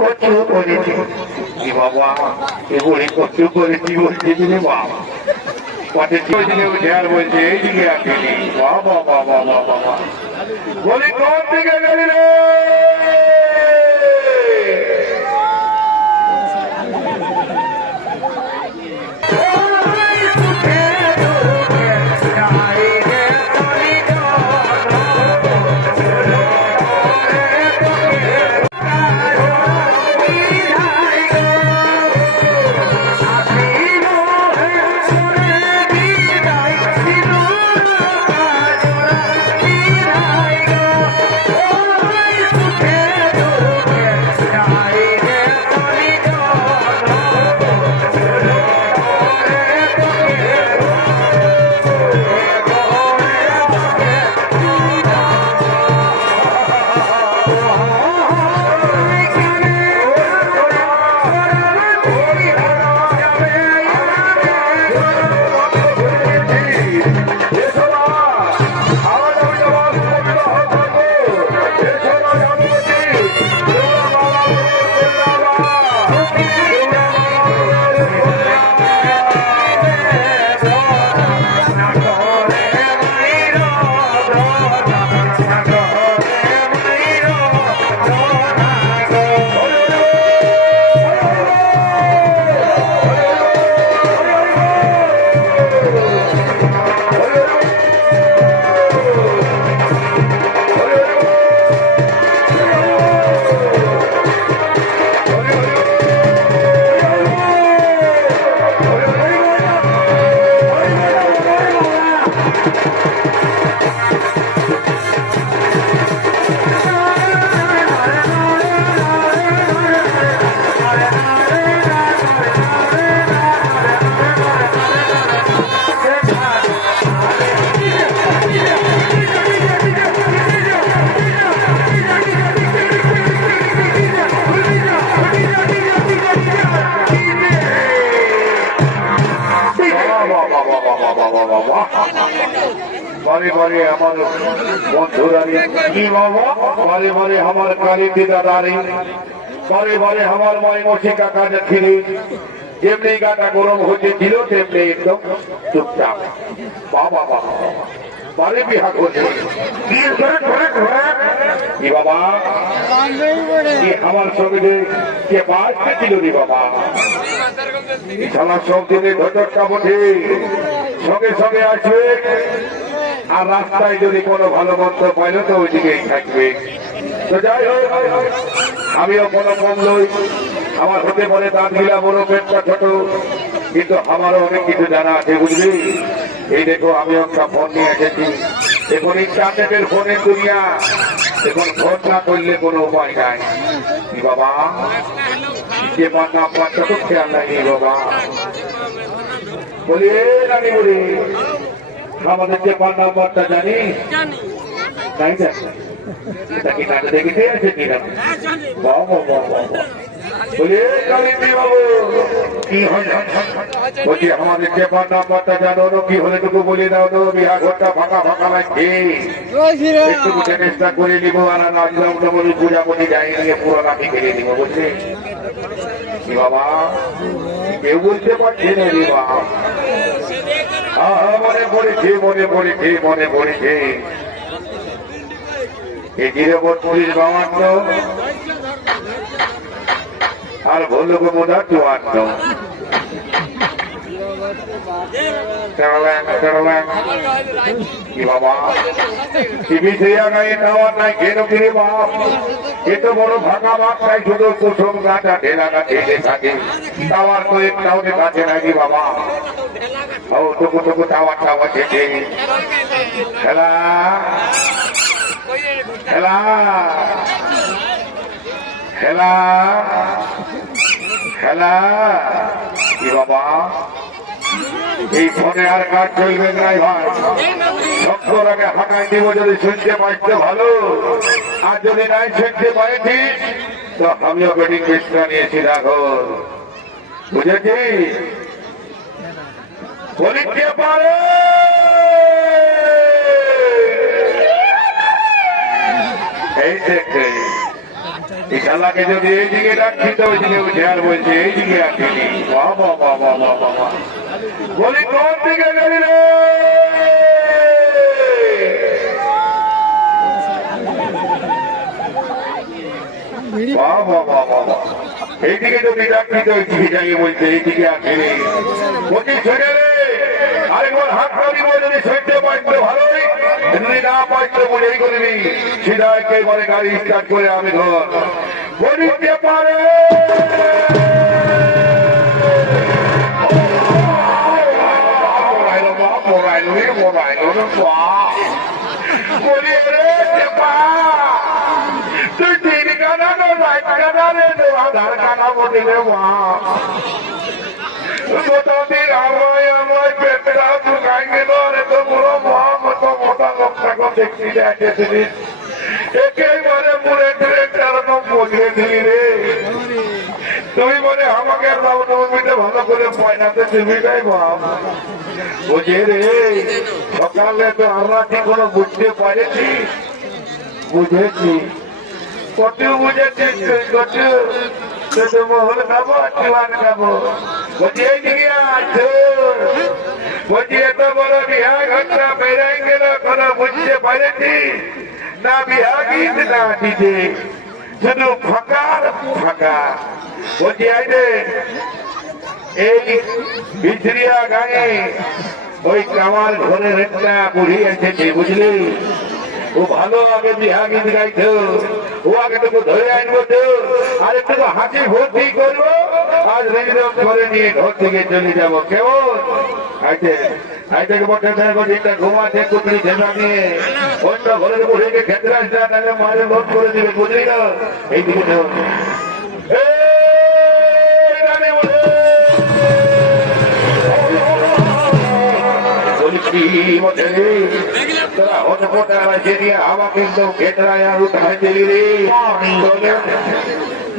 কচু করেছি কি বাবা এগুলি কচু করেছি বলছি দিলে বাবা পথে দিলে উঠে আর বলছে এইদিকে আসেনি বাবা বাবা বাবা বাবা বলি কোন দিকে গেলি রে বারে বারে আমার বন্ধুরানি কি বাবা বারে বারে আমার কালী দিদাদারি বারে বারে আমার মাই মশি কাকা ছিল যেমনি গাটা গরম হয়েছিল তেমনি একদম চুপচাপ বাবা বাবা বারে বিহা করছে কি বাবা আমার সঙ্গে কে বাঁচতে ছিল রে বাবা খেলা সব দিনে ঘটকটা বটে সঙ্গে সঙ্গে আসবে আর রাস্তায় যদি কোনো ভালো মন্ত্র পাইল তো ওই দিকেই থাকবে তো যাই হোক আমিও কোনো কম নই আমার হতে পারে দাঁত গিলা বড় পেটটা ছোট কিন্তু আমারও অনেক কিছু জানা আছে বুঝলি এই দেখো আমি একটা ফোন নিয়ে এসেছি এখন ইন্টারনেটের ফোনের দুনিয়া এখন ফোন না করলে কোনো উপায় নাই কি বাবা যে পান্না পাঁচটা তো খেয়াল নাই বাবা বলি রানী বলি আমাদের যে পান্না পাঁচটা জানি তাই এটা কি কাজে দেখতে আছে কিনা বাবা বাবা বলি বাবু কি বলছি আমাদের যে পান্না পাঁচটা জানো কি হলে টুকু বলে দাও তো বিহা ঘরটা ফাঁকা ফাঁকা লাগছে একটু চেষ্টা করে নিব আর নাচলাম বলি পূজাপতি যাই নিয়ে পুরো নাটি খেলে নিব বুঝলি কি বাবা কেউ বলতে পারছে না রে বাবা মনে পড়েছে মনে পড়েছে মনে পড়েছে এই জিরোপর পুলিশ বাবান্ন আর ভোলক মোদা চুয়ান্ন কি বাবা টিভি নাই টাওয়ার নাই কেন কিরে বাপ এত বড় ফাঁকা বাপ নাই শুধু কুসুম গাছ আর ঢেলা গাছ হেঁটে থাকে টাওয়ার তো একটাও কাছে নাকি বাবা ও টুকু টুকু টাওয়ার টাওয়ার হেঁটে খেলা খেলা খেলা খেলা কি বাবা এই ফোনে আর কাজ চলবে নাই ভাই, সত্তর আগে হাঁটাই দিব, যদি শুনতে পাইতে ভালো, আর যদি নাই শুনতে পাইছি তো আমিও বেডিং পেস্টটা নিয়েছি, রাখো, বুঝেছি? বলিতে পারে এই দেখে এই শালাকে যদি এইদিকে রাখছি তো ওইদিকে উঠে আর বলছে এইদিকে রাখিনি। বাবা বাবা বাবা বাবা, বলি কোন দিকে গেলি রে? বাবা বাবা বাবা, এইদিকে যদি রাখছি তো ওইদিকে যাই বলছে এইদিকে আসেনি। বলছি ছেড়ে রে, আরেকবার হাত করিব, যদি সইতে পাইতো ভালোই, যদি না পাইতো বুঝেই করিনি, সিধা একেবারে গাড়ি স্টার্ট করে আমি ধর বলিতে পারে। তুই তিন কানা তো রাইট কানা রে, আধার কানা বলি রে মা, মোটামুটি আমায় আমায় পেটটা ঢুকাই গেল রে, তো বড় মা মতো মোটা লোকটাকে দেখছি দেখেছিলি, একেবারে মুড়ে টুড়ে কারণ বলিয়ে দিলি রে। তুমি বলে আমাকে রামনবমীতে ভালো করে পয়নাতে দিবি নাই বাপ, বুঝে রে? সকালে তো আমরা ঠিক কোনো বুঝতে পারিনি, বুঝেছি, কত বুঝেছি কত, মহল খাবো চুয়ান খাবো, বলছি এইদিকে আছো, বলছি এত বড় বিহা ঘটনা বেড়াই গেল, কোনো বুঝতে পারেনি না, বিহা গীত না দিতে, শুধু ফাঁকার ফাঁকা। বলছি আইরে এই ভিতরিয়া গায়ে ওই কামার ঘরের একটা বুড়ি এসেছে, বুঝলি? ও ভালো আগে বিহা গীত গাইত, ও আগে তোকে ধরে আনবো তো, আর একটু হাসি ভর্তি করবো, আজ রেজরম করে নিয়ে ঘর থেকে চলে যাবো, কেমন? আইতে আইতে বটে যেটা ঘুমাতে কুকড়ি ঝেঁটা নিয়ে অন্য ঘরের বুড়িকে ক্ষেত্রে আসলে মারে লোড করে দিবে, বুঝলি না? এইদিকে আমাকে একদম ক্ষেত্রায় আর উঠাই দিলি রে,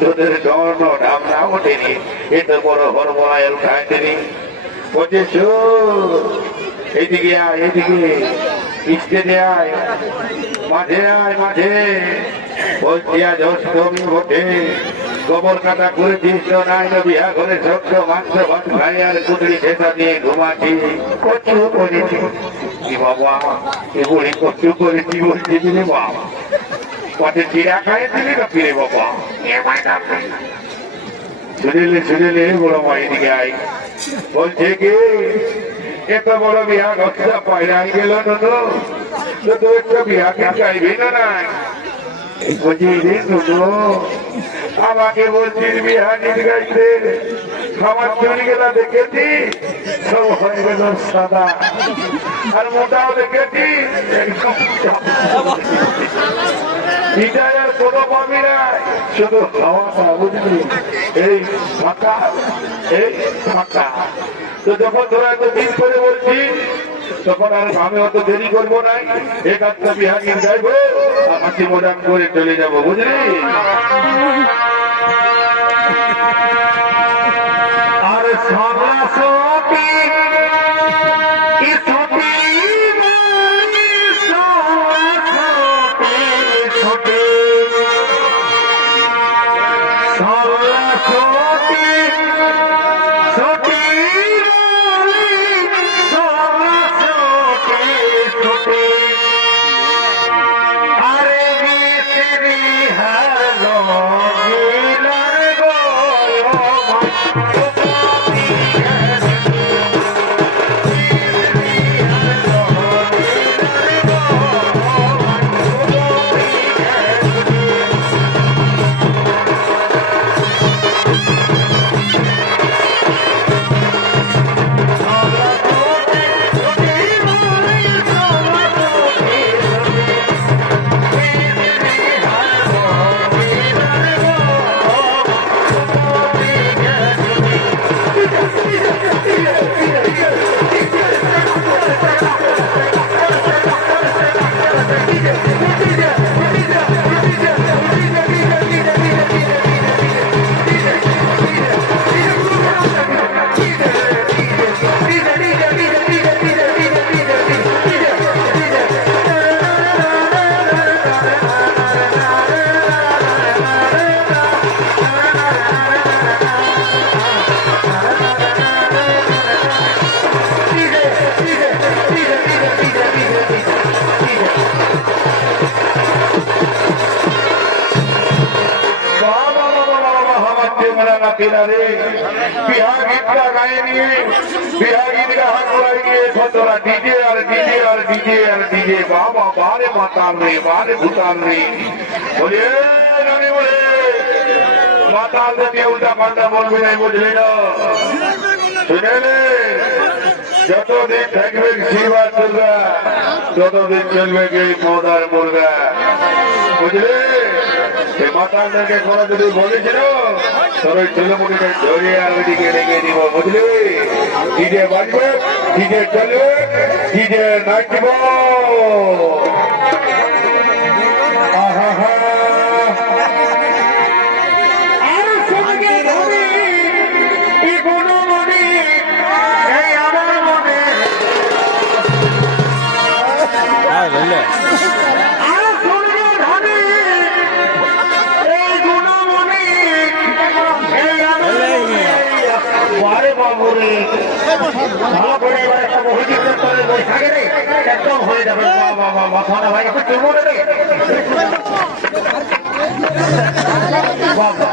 তোদের ডর নাম না ওঠেনি, এত বড় হরমলায় উঠাই দিলি। বলছিস এইদিকে আয়, এইদিকে স্টেজে আয়, মাঝে আয়, মাঝে। বলছি আজ অষ্টমী বটে, গোবর কাটা করেছিস তো নাই, বিহা করে শক্ত মাংস ভাত খাই আর কুটরি ঠেসা দিয়ে ঘুমাচ্ছি, কচু করেছি। কি বাবা, এ বলে কচু করেছি বলছি দিলে বাবা, কত চিড়া খাইয়ে দিলি না ফিরে বাবা, শুনিলে শুনিলে বড় মা এদিকে আই। বলছে কি এত বড় বিহা ঘটনা পায়রাই গেল না, তো একটা বিহাকে চাইবি না নাই? বলছি রে শুনো, আমাকে বলছিস বিহা গীত গাইতে, আমার চুরি গেলা দেখেছি সব হয়ে গেল সাদা, আর মোটাও দেখেছি আর কোনো পাবি না, শুধু খাওয়াটা, বুঝলি? এই ফাঁকা, এই ফাঁকা। তো যখন তোরা এত দিন করে বলছি, তখন আর আমি অত দেরি করবো না, এক একটা বিহা গীত গাইবো আর হাসি মজাক করে চলে যাবো, বুঝলি? আর সরস্বতী সাথীরা রে, বিহা গীতটা গায়ে নিয়ে, বিহা গীত হাত ধরাই নিয়ে সন্তরা ডিজে আর ডিজে আর ডিজে আর ডিজে, বাবা বারে মাতাল রে, বারে ভুতাল রে, বলে নানি বলে মাতাল দেখে উল্টা পাল্টা বলবি নাই, বুঝলি না? শুনে নে, যতদিন থাকবে শিবা দুর্গা ততদিন চলবে কি মদার মুর্গা, বুঝলি? সে মাতালদেরকে কোনো যদি বলেছিল তোর ওই ছেলেমুটিকে ধরিয়ে আর ওইদিকে রেখে দিব, বুঝলি? ডিজে বাজবে, ডিজে চলবে, ডিজে নাচব। আহা আর সঙ্গে ধরে কোনো মনে এই আমার মনে ভালো করে এবার একটা মহিলা বৈশাখে রে একদম হয়ে যাবে, বাবা মাথা না ভাই একটু চুমো রে বাবা।